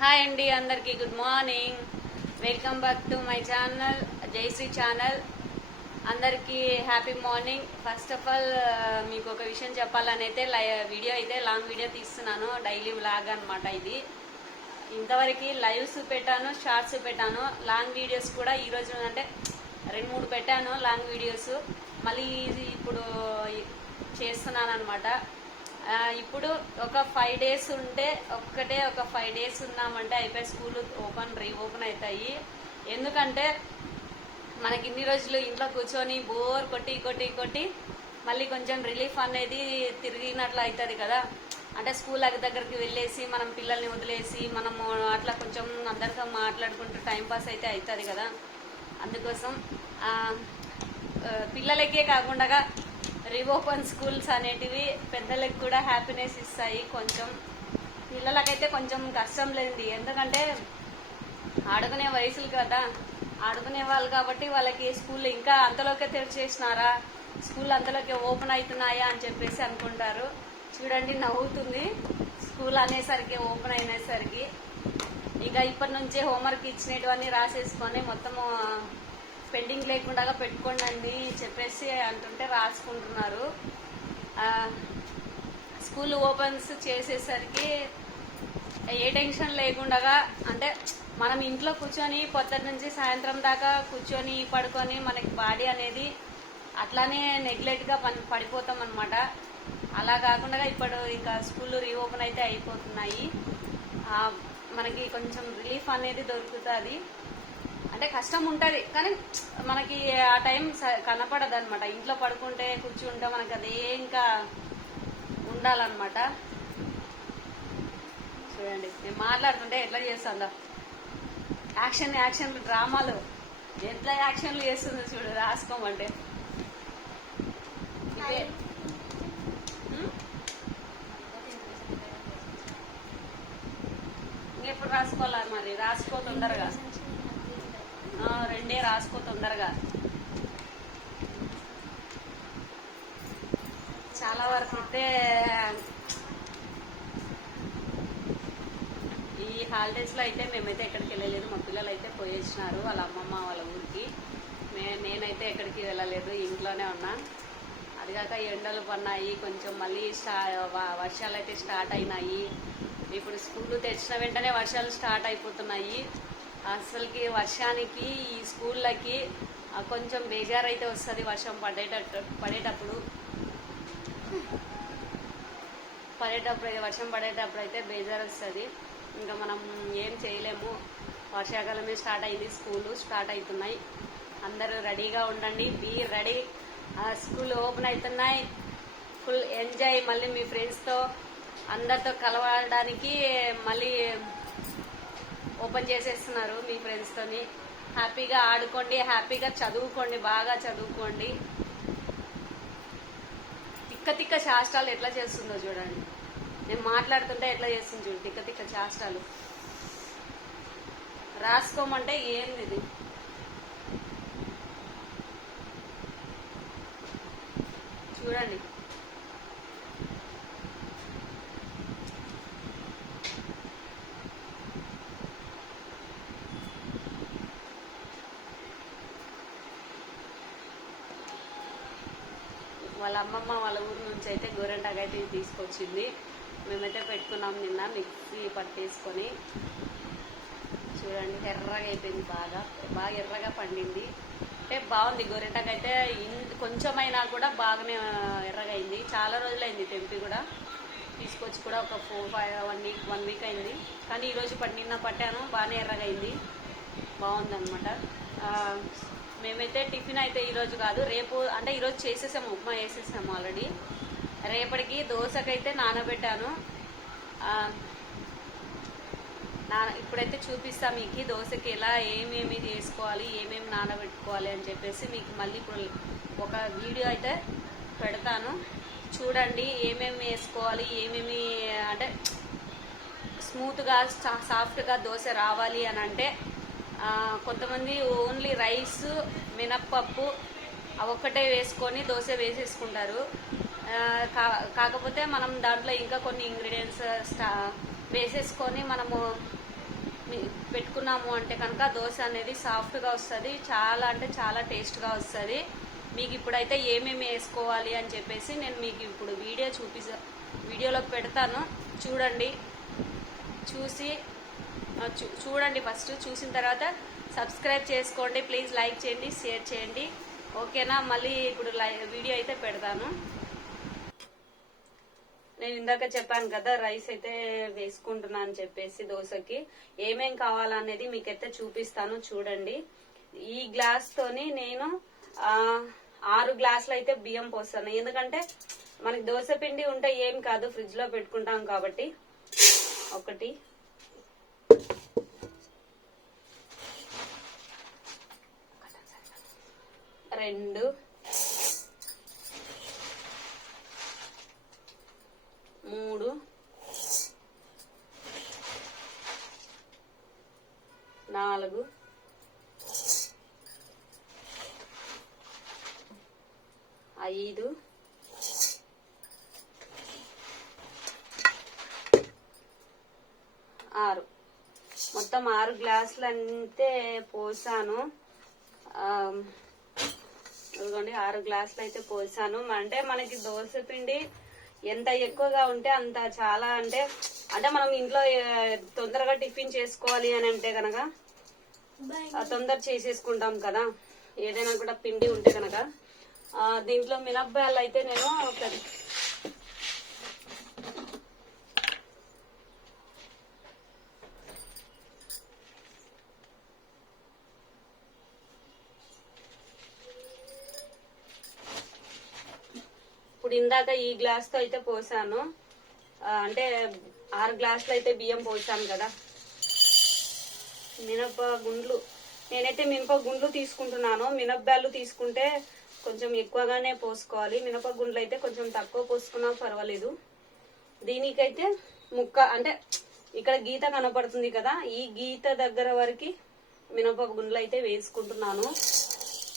Hi అండి అందరికీ good morning. Welcome back to my channel Jaishree channel. అందరికీ happy morning. First of all మీకు ఒక విషయం చెప్పాలని అయితే లై- వీడియో అయితే లాంగ్ వీడియో తీస్తున్నాను. డైలీ వ్లాగ్ అనమాట ఇది. ఇంతవరకు లైవ్స్ పెట్టాను షార్ట్స్ పెట్టాను. లాంగ్ వీడియోస్ కూడా ఈరోజు అంటే రెండు మూడు పెట్టాను లాంగ్ వీడియోస్. మళ్ళీ ఇప్పుడు చేస్తున్నాను అనమాట ఇప్పుడు ఒక ఫైవ్ డేస్ ఉంటే ఒక్కటే ఒక ఫైవ్ డేస్ ఉన్నామంటే అయిపోయి స్కూల్ ఓపెన్ రీఓపెన్ అవుతాయి ఎందుకంటే మనకి ఇన్ని రోజులు ఇంట్లో కూర్చొని బోర్ కొట్టి కొట్టి కొట్టి మళ్ళీ కొంచెం రిలీఫ్ అనేది తిరిగినట్లు అవుతుంది కదా. అంటే స్కూల్ దగ్గరికి వెళ్ళేసి మనం పిల్లల్ని వదిలేసి మనము అట్లా కొంచెం అందరితో మాట్లాడుకుంటూ టైంపాస్ అయితే అవుతుంది కదా. అందుకోసం పిల్లలకే కాకుండా రీఓపెన్ స్కూల్స్ అనేటివి పెద్దలకు కూడా హ్యాపీనెస్ ఇస్తాయి. కొంచెం పిల్లలకైతే కొంచెం కష్టం లేదండి ఎందుకంటే ఆడుకునే వయసులు కదా. ఆడుకునే వాళ్ళు కాబట్టి వాళ్ళకి స్కూల్ ఇంకా అంతలోకే తెరిచేసినారా? స్కూల్ అంతలోకే ఓపెన్ అవుతున్నాయా అని చెప్పేసి అనుకుంటారు. చూడండి నవ్వుతుంది. స్కూల్ అనేసరికి ఓపెన్ అయినేసరికి. ఇక ఇప్పటి నుంచే హోంవర్క్ ఇచ్చినటువన్నీ రాసేసుకొని మొత్తము పెండింగ్ లేకుండా పెట్టుకోండి చెప్పేసి అంటుంటే రాసుకుంటున్నారు. స్కూల్ ఓపెన్స్ చేసేసరికి ఏ టెన్షన్ లేకుండా అంటే మనం ఇంట్లో కూర్చొని పొద్దున్న నుంచి సాయంత్రం దాకా కూర్చొని పడుకొని మనకి బాడీ అనేది అట్లానే నెగ్లెక్ట్గా పని పడిపోతాం అనమాట అలా కాకుండా ఇప్పుడు ఇంకా స్కూల్ రీఓపెన్ అయితే అయిపోతున్నాయి. మనకి కొంచెం రిలీఫ్ అనేది దొరుకుతుంది. అంటే కష్టం ఉంటుంది. కానీ మనకి ఆ టైం కనపడదు అనమాట ఇంట్లో పడుకుంటే కూర్చుంటే మనకి అదే ఇంకా ఉండాలన్నమాట. చూడండి నేను మాట్లాడుతుంటే ఎట్లా చేస్తుందా. యాక్షన్ యాక్షన్ డ్రామాలు. ఎట్లా యాక్షన్లు చేస్తుందో చూడు రాసుకోమంటే. ఎప్పుడు ఉం? ఇంకెప్పుడు మరి? రాసుకో కదా రెండే రాసుకో తొందరగా. చాలా వరకు అయితే ఈ హాలిడేస్లో అయితే మేమైతే ఎక్కడికి వెళ్ళలేదు. మా పిల్లలు అయితే పోయేసినారు వాళ్ళ అమ్మమ్మ వాళ్ళ ఊరికి. మే నేనైతే ఎక్కడికి వెళ్ళలేదు. ఇంట్లోనే ఉన్నా. అది కాక ఎండలు పన్నాయి కొంచెం మళ్ళీ స్టా వర్షాలు అయితే స్టార్ట్ అయినాయి. ఇప్పుడు స్కూల్ తెచ్చిన వెంటనే వర్షాలు స్టార్ట్ అయిపోతున్నాయి. అసలుకి వర్షానికి ఈ స్కూళ్ళకి కొంచెం కొంచెం బేజారైతే వస్తుంది వర్షం పడేటట్టు పడేటప్పుడు. పడేటప్పుడు అయితే వర్షం పడేటప్పుడు అయితే బేజార్ వస్తుంది ఇంకా మనం ఏం చేయలేము. వర్షాకాలమే స్టార్ట్ అయింది స్కూలు స్టార్ట్ అవుతున్నాయి. అందరూ రెడీగా ఉండండి బీ రెడీ. స్కూల్ ఓపెన్ అవుతున్నాయి. ఫుల్ ఎంజాయ్ మళ్ళీ మీ ఫ్రెండ్స్తో అందరితో కలవడానికి మళ్ళీ ఓపెన్ చేసేస్తున్నారు మీ ఫ్రెండ్స్తోని హ్యాపీగా ఆడుకోండి హ్యాపీగా చదువుకోండి బాగా చదువుకోండి. తిక్క తిక్క శాస్త్రాలు ఎట్లా చేస్తుందో చూడండి. నేను మాట్లాడుతుంటే ఎట్లా చేస్తుంది చూడు తిక్క తిక్క శాస్త్రాలు. రాసుకోమంటే ఏంది ఇది? చూడండి. వాళ్ళ అమ్మమ్మ వాళ్ళ ఊరు నుంచి అయితే గోరెంటాకు అయితే తీసుకొచ్చింది. మేమైతే పెట్టుకున్నాం నిన్న మిక్సీ పట్టేసుకొని. చూడండి ఎర్రగా అయిపోయింది బాగా. బాగా ఎర్రగా పండింది. అంటే బాగుంది గోరెంటాకు అయితే. కొంచెమైనా కూడా బాగానే ఎర్రగా అయింది. చాలా రోజులైంది తెంపి కూడా. తీసుకొచ్చి కూడా ఒక four five one week one week అయింది. కానీ ఈరోజు పట్టిన పట్టాను బాగానే ఎర్రగా అయింది. బాగుందన్నమాట. మేమైతే టిఫిన్ అయితే ఈరోజు కాదు రేపు అంటే ఈరోజు చేసేసాము ఉప్మా వేసేసాము ఆల్రెడీ రేపటికి దోశకైతే నానబెట్టాను. నా ఇప్పుడైతే చూపిస్తా మీకు దోశకి ఎలా ఏమేమి చేసుకోవాలి ఏమేమి నానబెట్టుకోవాలి అని చెప్పేసి మీకు మళ్ళీ ఇప్పుడు ఒక వీడియో అయితే పెడతాను. చూడండి ఏమేమి వేసుకోవాలి ఏమేమి అంటే స్మూత్గా సాఫ్ట్గా దోశ రావాలి అని అంటే కొంతమంది ఓన్లీ రైస్ మినప్పప్పు అవి ఒక్కటే వేసుకొని దోశ వేసేసుకుంటారు. కా- కాకపోతే మనం దాంట్లో ఇంకా కొన్ని ఇంగ్రీడియంట్స్ స్టా వేసేసుకొని మనము పెట్టుకున్నాము అంటే కనుక దోశ అనేది సాఫ్ట్గా వస్తుంది చాలా అంటే చాలా టేస్ట్గా వస్తుంది. మీకు ఇప్పుడైతే ఏమేమి వేసుకోవాలి అని చెప్పేసి నేను మీకు ఇప్పుడు వీడియో చూపిస్తా వీడియోలో పెడతాను. చూడండి. చూసి చూడండి ఫస్ట్ చూసిన తర్వాత సబ్స్క్రైబ్ చేసుకోండి ప్లీజ్ లైక్ చేయండి షేర్ చేయండి. ఓకేనా? మళ్ళీ ఇప్పుడు లై వీడియో అయితే పెడతాను. నేను ఇందాక చెప్పాను కదా రైస్ అయితే వేసుకుంటున్నా అని చెప్పేసి దోశకి. ఏమేం కావాలనేది మీకైతే చూపిస్తాను చూడండి. ఈ గ్లాస్ తోని నేను ఆరు గ్లాసులు అయితే బియ్యం పోస్తాను. ఎందుకంటే మనకి దోశ పిండి ఉంటే ఏం కాదు ఫ్రిడ్జ్లో పెట్టుకుంటాం కాబట్టి. ఒకటి. రెండు. మూడు. నాలుగు. ఐదు. ఆరు. మొత్తం ఆరు గ్లాసులు అంతే పోసాను. ఆ, ఇదిగోండి ఆరు గ్లాసులు అయితే పోసాను. అంటే మనకి దోశ పిండి ఎంత ఎక్కువగా ఉంటే అంత చాలా అంటే అంటే మనం ఇంట్లో తొందరగా టిఫిన్ చేసుకోవాలి అని అంటే కనుక తొందర చేసేసుకుంటాం కదా. ఏదైనా కూడా పిండి ఉంటే కనుక దీంట్లో మినప్పాయలు అయితే నేను ఇప్పుడు ఇందాక ఈ గ్లాస్తో అయితే పోసాను. అంటే ఆరు గ్లాసులు అయితే బియ్యం పోసాను కదా. మినప గుండ్లు. నేనైతే మినప గుండ్లు తీసుకుంటున్నాను. మినప్పాలు తీసుకుంటే కొంచెం ఎక్కువగానే పోసుకోవాలి. మినప గుండ్లు అయితే కొంచెం తక్కువ పోసుకున్నా పర్వాలేదు. దీనికైతే ముక్క అంటే ఇక్కడ గీత కనపడుతుంది కదా. ఈ గీత దగ్గర వరకు మినప గుండ్లు అయితే వేసుకుంటున్నాను.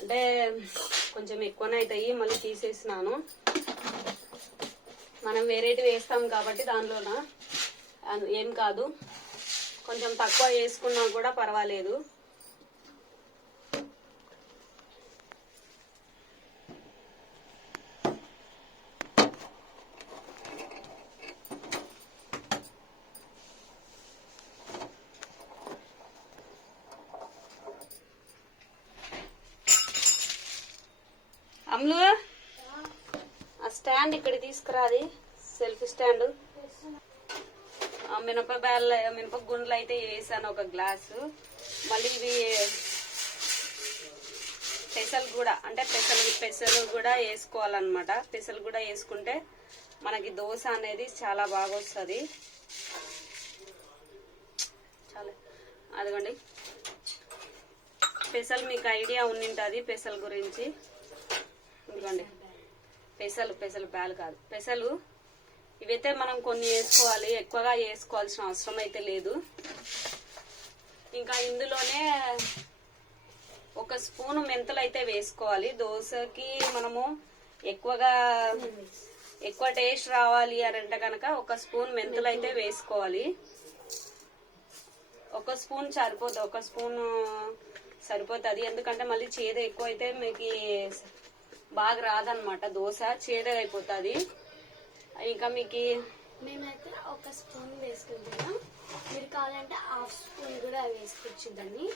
అంటే కొంచెం ఎక్కువనే అవుతాయి. మళ్ళీ తీసేసినాను. మనం వెరైటీ వేస్తాం కాబట్టి దానిలోన? ఏం కాదు. కొంచెం తక్కువ వేసుకున్నా కూడా పర్వాలేదు అమ్లు ఆ స్టాండ్ ఇక్కడ తీసుకురాది సెల్ఫ్ స్టాండ్. మినప బ్యాల్ మినప గుండ్లు అయితే వేసాను ఒక గ్లాసు. మళ్ళీ ఇవి పెసలు కూడా అంటే పెసలు పెసలు కూడా వేసుకోవాలన్నమాట. పెసలు కూడా వేసుకుంటే మనకి దోశ అనేది చాలా బాగా వస్తుంది. చాలా అదిగోండి. పెసలు మీకు ఐడియా ఉండింటుంది పెసల గురించి. ఇదిగోండి. పెసలు పెసలు బ్యాలు కాదు. పెసలు ఇవైతే మనం కొన్ని వేసుకోవాలి ఎక్కువగా వేసుకోవాల్సిన అవసరం అయితే లేదు. ఇంకా ఇందులోనే ఒక స్పూన్ మెంతులు అయితే వేసుకోవాలి. దోశకి మనము ఎక్కువగా ఎక్కువ టేస్ట్ రావాలి అని అంటే కనుక ఒక స్పూన్ మెంతులు అయితే వేసుకోవాలి. ఒక స్పూన్ సరిపోతుంది ఒక స్పూన్ సరిపోతుంది. ఎందుకంటే మళ్ళీ చేదు ఎక్కువ అయితే మీకు బాగా రాదనమాట దోశ చేదగా అయిపోతుంది ఇంకా మీకు మేమైతే ఒక స్పూన్ వేసుకుంటున్నాం. మీరు కావాలంటే హాఫ్ స్పూన్ కూడా వేసుకోవచ్చు దాన్ని.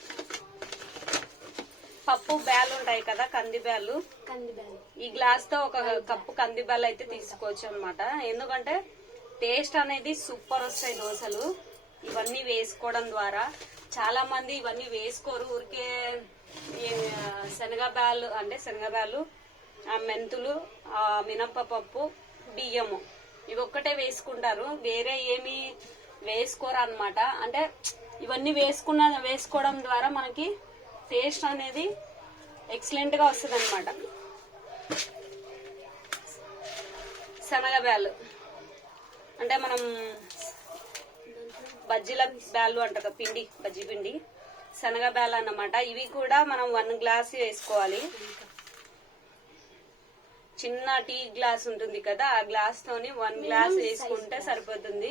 పప్పు బ్యాలు ఉంటాయి కదా కంది బ్యాలు. కందిబ్యాలు ఈ గ్లాస్తో ఒక కప్పు కంది బ్యాలు అయితే తీసుకోవచ్చు అనమాట ఎందుకంటే టేస్ట్ అనేది సూపర్ వస్తాయి దోశలు. ఇవన్నీ వేసుకోవడం ద్వారా చాలా మంది ఇవన్నీ వేసుకోరు. ఊరికే శనగ బ్యాలు అంటే శనగ బ్యాలు ఆ మెంతులు ఆ మినపప్పు బియ్యము. ఇవి ఒక్కటే వేసుకుంటారు. వేరే ఏమి వేసుకోరు అనమాట అంటే ఇవన్నీ వేసుకున్న వేసుకోవడం ద్వారా మనకి టేస్ట్ అనేది ఎక్సలెంట్గా వస్తుంది అనమాట శనగ బ్యాలు అంటే మనం బజ్జీల బ్యాలు అంటారు కదా, పిండి బజ్జీ పిండి శనగ బ్యాలు అన్నమాట ఇవి కూడా మనం వన్ గ్లాస్ వేసుకోవాలి. చిన్న టీ గ్లాస్ ఉంటుంది కదా ఆ గ్లాస్ తోని వన్ గ్లాస్ వేసుకుంటే సరిపోతుంది.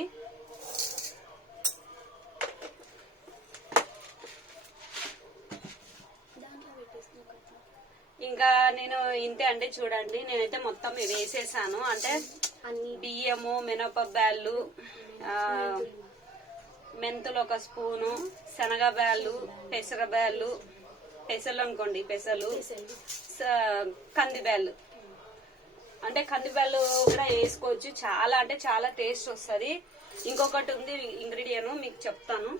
ఇంకా నేను ఇంతే అంటే చూడండి నేనైతే మొత్తం వేసేసాను. అంటే బియ్యము మినపబ్బాళ్ళు మెంతులు ఒక స్పూను శనగ బ్యాల్లు పెసర పెసరబ్యాళ్ళు పెసలు అనుకోండి పెసలు కందిబ్యాళ్ళు. అంటే కంది కూడా వేసుకోవచ్చు. చాలా అంటే చాలా టేస్ట్ వస్తుంది. ఇంకొకటి ఉంది ఇంగ్రీడియంట్ మీకు చెప్తాను.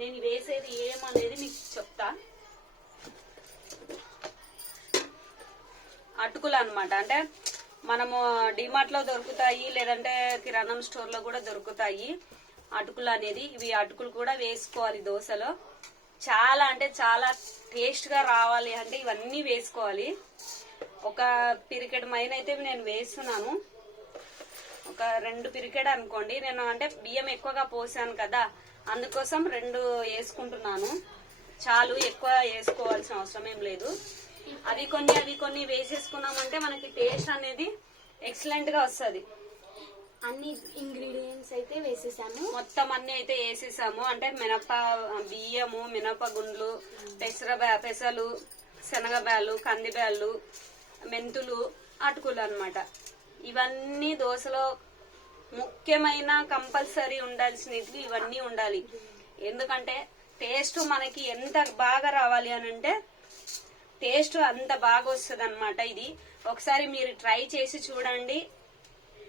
నేను వేసేది ఏమనేది మీకు చెప్తా. అటుకులు అనమాట అంటే మనము డిమార్ట్లో దొరుకుతాయి లేదంటే కిరాణం స్టోర్లో కూడా దొరుకుతాయి అటుకులు అనేది. ఇవి అటుకులు కూడా వేసుకోవాలి దోశలో. చాలా అంటే చాలా టేస్ట్గా రావాలి అంటే ఇవన్నీ వేసుకోవాలి. ఒక పిరికెడ్ మైన అయితే నేను వేస్తున్నాను. ఒక రెండు పిరికెడ్ అనుకోండి. నేను అంటే బియ్యం ఎక్కువగా పోసాను కదా అందుకోసం రెండు వేసుకుంటున్నాను. చాలు ఎక్కువ వేసుకోవాల్సిన అవసరం ఏం లేదు. అవి కొన్ని అవి కొన్ని వేసేసుకున్నామంటే మనకి టేస్ట్ అనేది ఎక్సలెంట్గా వస్తుంది. అన్ని ఇంగ్రీడియంట్స్ అయితే వేసేసాము మొత్తం అన్ని అయితే వేసేసాము. అంటే మినప బియ్యము మినప గుండ్లు పెసర పెసలు శనగబ్యాలు కందిబ్యాళ్ళు మెంతులు అటుకులు అనమాట ఇవన్నీ దోశలో ముఖ్యమైన కంపల్సరీ ఉండాల్సినవి ఇవన్నీ ఉండాలి. ఎందుకంటే టేస్ట్ మనకి ఎంత బాగా రావాలి అని అంటే టేస్ట్ అంత బాగా వస్తుంది అనమాట ఇది. ఒకసారి మీరు ట్రై చేసి చూడండి.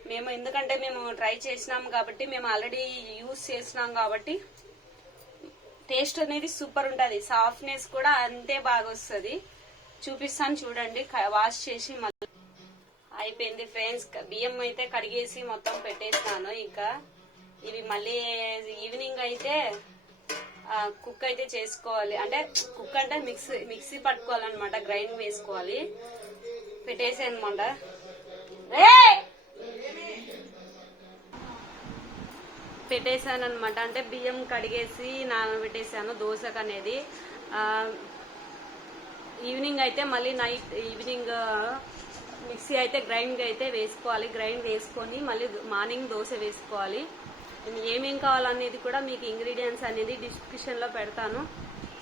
మేము ఎందుకంటే మేము ట్రై చేసినాం కాబట్టి మేము ఆల్రెడీ యూస్ చేసినాం కాబట్టి టేస్ట్ అనేది సూపర్ ఉంటుంది. సాఫ్ట్నెస్ కూడా అంతే బాగా వస్తుంది చూపిస్తాను చూడండి వాష్ చేసి మళ్ళీ అయిపోయింది ఫ్రెండ్స్. బియ్యం అయితే కడిగేసి మొత్తం పెట్టేసినాను ఇంకా. ఇవి మళ్ళీ ఈవినింగ్ అయితే కుక్ అయితే చేసుకోవాలి. అంటే కుక్ అంటే మిక్సీ మిక్సీ పట్టుకోవాలన్నమాట గ్రైండ్ వేసుకోవాలి. పెట్టేసి అనమాట పెట్టేశాను అనమాట అంటే బియ్యం కడిగేసి నానబెట్టేశాను దోశకు అనేది ఈవినింగ్ అయితే మళ్ళీ నైట్ ఈవినింగ్ మిక్సీ అయితే గ్రైండ్ అయితే వేసుకోవాలి. గ్రైండ్ వేసుకొని మళ్ళీ మార్నింగ్ దోశ వేసుకోవాలి. ఏమేం కావాలనేది కూడా మీకు ఇంగ్రీడియంట్స్ అనేది డిస్క్రిప్షన్లో పెడతాను.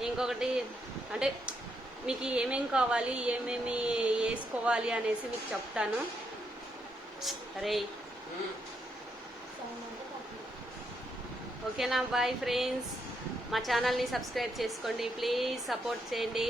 ఇంకొకటి అంటే మీకు ఏమేం కావాలి ఏమేమి వేసుకోవాలి అనేసి మీకు చెప్తాను. రే ఓకేనా? బాయ్ ఫ్రెండ్స్ మా ఛానల్ని సబ్స్క్రైబ్ చేసుకోండి. ప్లీజ్ సపోర్ట్ చేయండి.